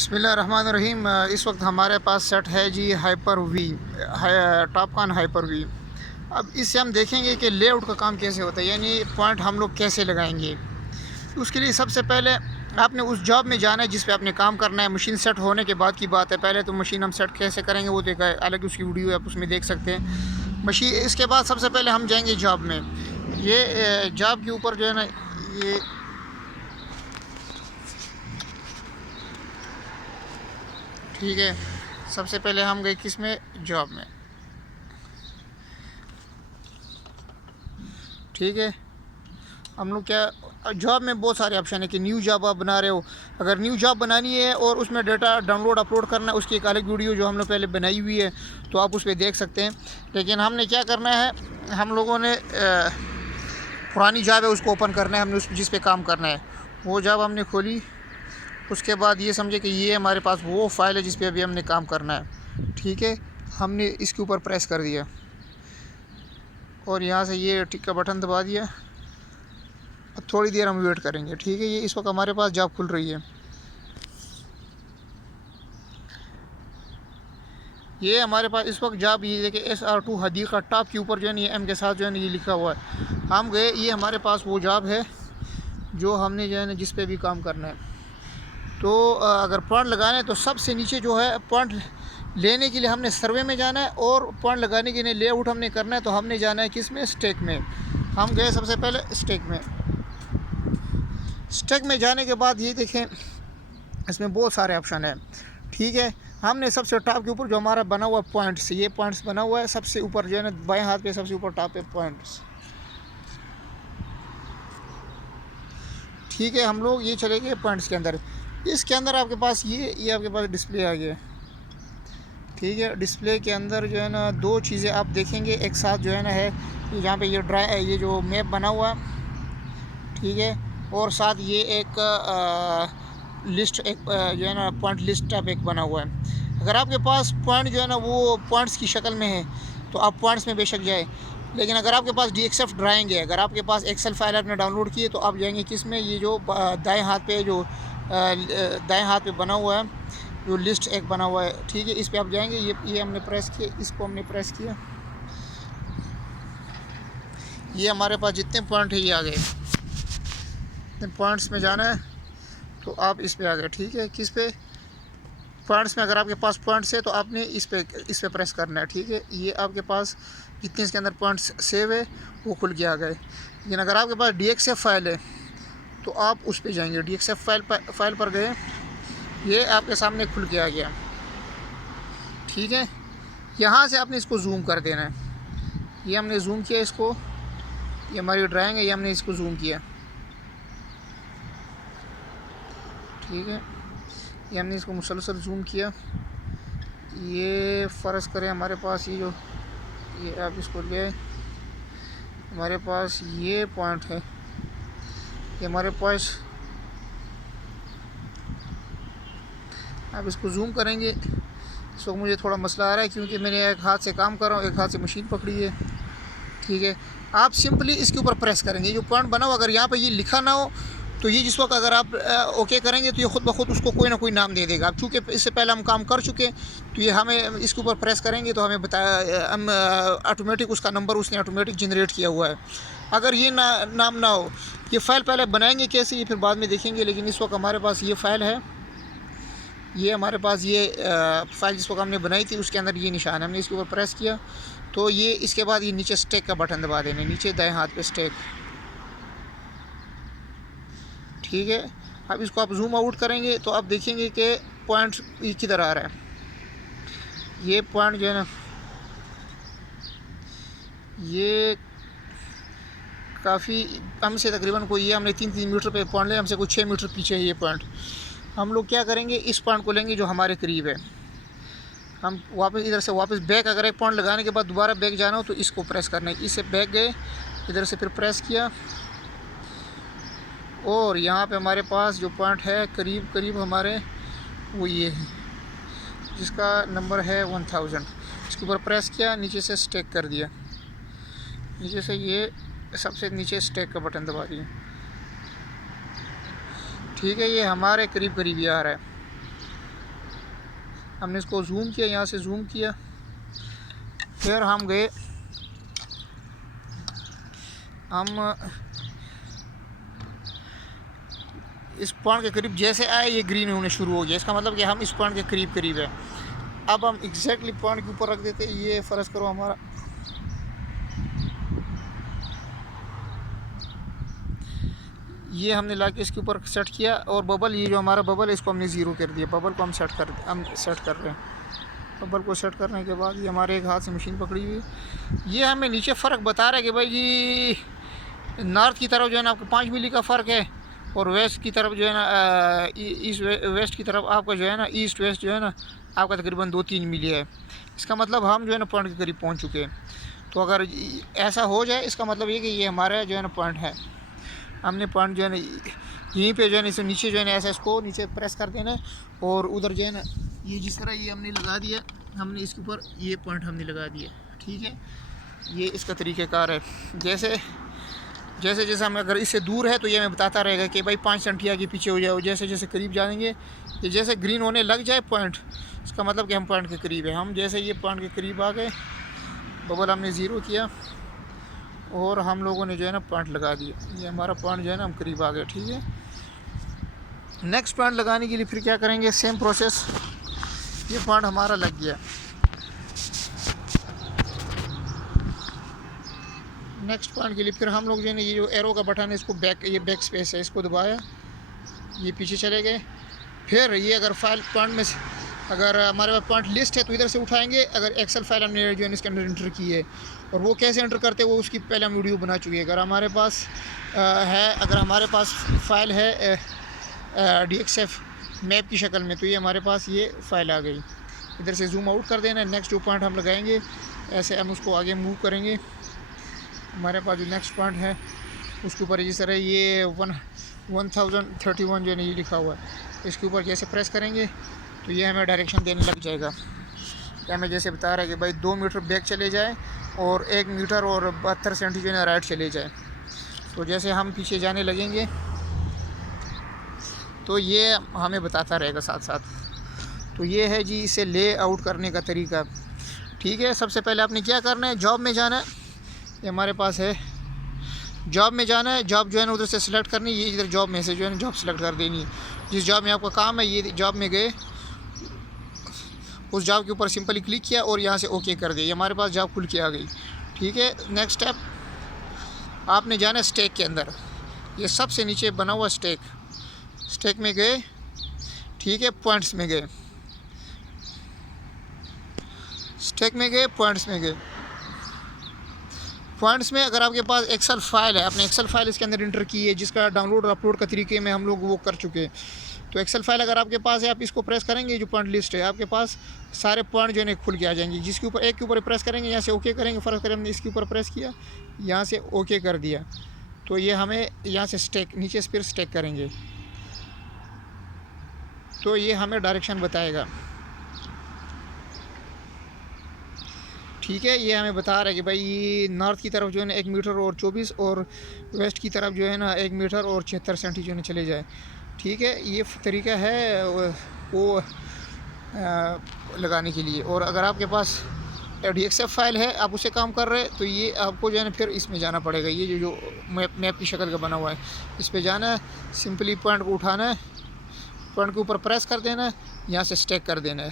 बिस्मिल्लाहिर्रहमानिर्रहीम। इस वक्त हमारे पास सेट है जी hyper V, Topcon hyper V. अब इससे हम देखेंगे कि लेआउट का काम कैसे होता है, यानी पॉइंट हम लोग कैसे लगाएंगे। उसके लिए सबसे पहले आपने उस जॉब में जाना है जिस पे आपने काम करना है। मशीन सेट होने के बाद की बात है, पहले तो मशीन हम सेट कैसे करेंगे वो देखा है, अलग उसकी वीडियो आप उसमें देख सकते हैं मशीन। इसके बाद सबसे पहले हम जाएंगे जॉब में। ये जॉब के ऊपर जो है ना, ये ठीक है। सबसे पहले हम गए किस में, जॉब में, ठीक है। हम लोग क्या, जॉब में बहुत सारे ऑप्शन है कि न्यू जॉब आप बना रहे हो। अगर न्यू जॉब बनानी है और उसमें डाटा डाउनलोड अपलोड करना है, उसकी एक अलग वीडियो जो हम लोग पहले बनाई हुई है तो आप उस पर देख सकते हैं। लेकिन हमने क्या करना है, हम लोगों ने पुरानी जॉब है उसको ओपन करना है, हमने उस जिस पे काम करना है वो जॉब हमने खोली। उसके बाद ये समझे कि ये हमारे पास वो फाइल है जिस पे अभी हमने काम करना है, ठीक है। हमने इसके ऊपर प्रेस कर दिया और यहाँ से ये टिक का बटन दबा दिया। अब थोड़ी देर हम वेट करेंगे, ठीक है। ये इस वक्त हमारे पास जॉब खुल रही है। ये हमारे पास इस वक्त जॉब, ये देखिए SR2 हदीक़ा टॉप के ऊपर जो है ना एम के साथ जो है ना ये लिखा हुआ है। हम गए, ये हमारे पास वो जॉब है जो हमने जो है ना जिस पे भी काम करना है। तो अगर पॉइंट लगाना है तो सबसे नीचे जो है पॉइंट लेने के लिए हमने सर्वे में जाना है, और पॉइंट लगाने के लिए लेआउट हमने करना है तो हमने जाना है किस में, स्टेक में। हम गए सबसे पहले स्टेक में। स्टेक में जाने के बाद ये देखें इसमें बहुत सारे ऑप्शन है, ठीक है। हमने सबसे टॉप के ऊपर जो हमारा बना हुआ पॉइंट्स, ये पॉइंट्स बना हुआ है सबसे ऊपर जो है ना बाएं हाथ पे सबसे ऊपर टॉप पे पॉइंट्स, ठीक है। हम लोग ये चले गए पॉइंट्स के अंदर। इसके अंदर आपके पास ये आपके पास डिस्प्ले आ गया, ठीक है। डिस्प्ले के अंदर जो है ना दो चीज़ें आप देखेंगे एक साथ जो है ना है, यहाँ पे ये जो मैप बना हुआ, ठीक है। और साथ ये एक लिस्ट, एक जो है ना पॉइंट लिस्ट टाइप एक बना हुआ है। अगर आपके पास पॉइंट जो है ना वो पॉइंट्स की शक्ल में है तो आप पॉइंट्स में बेशक जाए। लेकिन अगर आपके पास DXF ड्राइंग है, अगर आपके पास एक्सेल फाइल आपने डाउनलोड की है तो आप जाएंगे किस में, ये जो दाएं हाथ पे जो दाएं हाथ पे बना हुआ है जो लिस्ट एक बना हुआ है, ठीक है। इस पे आप जाएंगे, ये हमने प्रेस किया, इसको हमने प्रेस किया, ये हमारे पास जितने पॉइंट है ये आ गए। पॉइंट्स में जाना है तो आप इस पे आ गए, ठीक है। किस पे, पॉइंट्स में। अगर आपके पास पॉइंट्स है तो आपने इस पे प्रेस करना है, ठीक है। ये आपके पास जितने इसके अंदर पॉइंट्स सेव है वो खुल के आ गए। लेकिन अगर आपके पास DXF फाइल है तो आप उस पे जाएंगे, DXF फाइल पर गए, ये आपके सामने खुल के आ गया, ठीक है। यहाँ से आपने इसको जूम कर देना है। ये हमने जूम किया इसको, ये हमारी ड्राइंग है, ये हमने इसको जूम किया, ठीक है। ये हमने इसको मुसलसल जूम किया। ये फ़र्ज़ करें हमारे पास ये आप इसको ले, हमारे पास ये पॉइंट है, ये हमारे पास, आप इसको जूम करेंगे। इस वक्त मुझे थोड़ा मसला आ रहा है क्योंकि मैंने एक हाथ से काम कर रहा हूँ, एक हाथ से मशीन पकड़ी है, ठीक है। आप सिंपली इसके ऊपर प्रेस करेंगे, जो पॉइंट बना हो अगर यहाँ पे ये लिखा ना हो तो ये जिस वक्त अगर आप ओके करेंगे तो ये ख़ुद ब खुद उसको कोई ना कोई नाम दे देगा। अब चूँकि इससे पहले हम काम कर चुके तो ये हमें इसके ऊपर प्रेस करेंगे तो हमें हम ऑटोमेटिक उसका नंबर उसने ऑटोमेटिक जनरेट किया हुआ है। अगर ये नाम ना हो, ये फ़ाइल पहले बनाएंगे कैसे ये फिर बाद में देखेंगे। लेकिन इस वक्त हमारे पास ये फ़ाइल है, ये हमारे पास ये फ़ाइल जिस वक्त हमने बनाई थी उसके अंदर ये निशान है। हमने इसके ऊपर प्रेस किया तो ये, इसके बाद ये नीचे स्टेक का बटन दबा देना, नीचे दाएं हाथ पे स्टेक, ठीक है। अब इसको आप जूम आउट करेंगे तो आप देखेंगे कि पॉइंट किधर आ रहा है। ये पॉइंट जो है ना ये काफ़ी हमसे तकरीबन कोई, ये हमने 3-3 मीटर पे पॉइंट लिया, हमसे कोई 6 मीटर पीछे है ये पॉइंट। हम लोग क्या करेंगे, इस पॉइंट को लेंगे जो हमारे करीब है। हम वापस इधर से वापस बैक, अगर एक पॉइंट लगाने के बाद दोबारा बैक जाना हो तो इसको प्रेस करना है। इससे बैक गए, इधर से फिर प्रेस किया और यहाँ पे हमारे पास जो पॉइंट है करीब करीब हमारे वो ये है जिसका नंबर है 1000। इसके ऊपर प्रेस किया, नीचे से स्टेक कर दिया, नीचे से ये सबसे नीचे स्टेक का बटन दबा दिया, ठीक है। ये हमारे करीब करीब ये आ रहा है। हमने इसको जूम किया, यहाँ से जूम किया, फिर हम गए, हम इस पॉइंट के करीब जैसे आए ये ग्रीन होने शुरू हो गया, इसका मतलब कि हम इस पॉइंट के करीब करीब है। अब हम एग्जैक्टली पॉइंट के ऊपर रख देते हैं। ये फ़र्ज़ करो हमारा ये हमने ला के इसके ऊपर सेट किया, और बबल, ये जो हमारा बबल है इसको हमने ज़ीरो कर दिया। बबल को हम सेट कर रहे हैं। बबल को सेट करने के बाद ये हमारे एक हाथ से मशीन पकड़ी हुई, ये हमें नीचे फ़र्क बता रहा है कि भाई जी नॉर्थ की तरफ जो है ना आपको 5 मिली का फ़र्क है, और वेस्ट की तरफ जो है ना ईस्ट वेस्ट की तरफ आपका जो है ना ईस्ट वेस्ट जो है ना आपका तकरीबन 2-3 मिली है। इसका मतलब हम जो है ना पॉइंट के करीब पहुंच चुके हैं। तो अगर ऐसा हो जाए इसका मतलब ये कि ये हमारा जो है ना पॉइंट है। हमने पॉइंट जो है ना यहीं पे जो है ना इसे नीचे जो है ना ऐसा इसको नीचे प्रेस कर देना है, और उधर जो है ना ये जिस तरह ये हमने लगा दिया, हमने इसके ऊपर ये पॉइंट हमने लगा दिया। ठीक है, ये इसका तरीक़ाकार है। जैसे जैसे हम अगर इससे दूर है तो ये हमें बताता रहेगा कि भाई 5 सेंटी आगे पीछे हो जाओ। जैसे जैसे करीब जाएंगे, ये जैसे ग्रीन होने लग जाए पॉइंट, इसका मतलब कि हम पॉइंट के करीब है। हम जैसे ये पॉइंट के करीब आ गए, बबल हमने ज़ीरो किया और हम लोगों ने जो है ना पॉइंट लगा दिया। ये हमारा पॉइंट जो है ना हम करीब आ गए। ठीक है, नेक्स्ट पॉइंट लगाने के लिए फिर क्या करेंगे, सेम प्रोसेस। ये पॉइंट हमारा लग गया। नेक्स्ट पॉइंट के लिए फिर हम लोग जो है ना ये जो एरो का बटन है इसको ये बैक स्पेस है, इसको दबाया, ये पीछे चले गए। फिर ये अगर फाइल पॉइंट में अगर हमारे पास पॉइंट लिस्ट है तो इधर से उठाएंगे। अगर एक्सेल फाइल हमने जो है इसके अंदर इंटर की है, और वो कैसे इंटर करते हैं वो उसकी पहले हम वीडियो बना चुके हैं। अगर हमारे पास अगर हमारे पास फाइल है DXF मैप की शक्ल में, तो ये हमारे पास ये फ़ाइल आ गई। इधर से जूम आउट कर देना। नेक्स्ट जो पॉइंट हम लगाएंगे ऐसे हम उसको आगे मूव करेंगे। हमारे पास जो नेक्स्ट पॉइंट है उसके ऊपर जिस तरह ये 1031 जो है ये लिखा हुआ है, इसके ऊपर जैसे प्रेस करेंगे तो ये हमें डायरेक्शन देने लग जाएगा। क्या हमें जैसे बता रहा है कि भाई 2 मीटर बैक चले जाए और 1 मीटर और 72 सेंटी जो है राइट चले जाए। तो जैसे हम पीछे जाने लगेंगे तो ये हमें बताता रहेगा साथ साथ। तो ये है जी इसे ले आउट करने का तरीका। ठीक है, सबसे पहले आपने क्या करना है, जॉब में जाना है। ये हमारे पास है, जॉब में जाना है। जॉब जो है ना उधर से सिलेक्ट करनी है। ये इधर जॉब में से जो है ना जॉब सिलेक्ट कर देनी है। जिस जॉब में आपका काम है, ये जॉब में गए, उस जॉब के ऊपर सिंपली क्लिक किया और यहाँ से ओके कर दिया। हमारे पास जॉब खुल के आ गई। ठीक है, नेक्स्ट स्टेप आपने जाना है स्टैक के अंदर। ये सबसे नीचे बना हुआ स्टैक में गए। ठीक है, पॉइंट्स में गए, स्टैक में गए, पॉइंट्स में गए। पॉइंट्स में अगर आपके पास एक्सेल फाइल है, आपने एक्सेल फाइल इसके अंदर इंटर की है, जिसका डाउनलोड और अपलोड का तरीके में हम लोग वो कर चुके हैं। तो एक्सेल फाइल अगर आपके पास है, आप इसको प्रेस करेंगे, जो पॉइंट लिस्ट है आपके पास सारे पॉइंट जो है खुल के आ जाएंगे। जिसके ऊपर एक के ऊपर प्रेस करेंगे, यहाँ से ओके करेंगे। फ़र्क करें, हमने इसके ऊपर प्रेस किया, यहाँ से ओके कर दिया, तो ये हमें यहाँ से स्टैक नीचे से फिर स्टैक करेंगे तो ये हमें डायरेक्शन बताएगा। ठीक है, ये हमें बता रहा है कि भाई ये नॉर्थ की तरफ जो है ना 1 मीटर और 24, और वेस्ट की तरफ जो है ना 1 मीटर और 76 सेंटी जो है चले जाए। ठीक है, ये तरीका है वो लगाने के लिए। और अगर आपके पास DXF फाइल है, आप उसे काम कर रहे हैं, तो ये आपको जो है ना फिर इसमें जाना पड़ेगा। ये जो मैप की शक्ल का बना हुआ है, इस पर जाना है, सिंपली पॉइंट को उठाना है, पॉइंट के ऊपर प्रेस कर देना है, यहाँ से स्टैक कर देना है।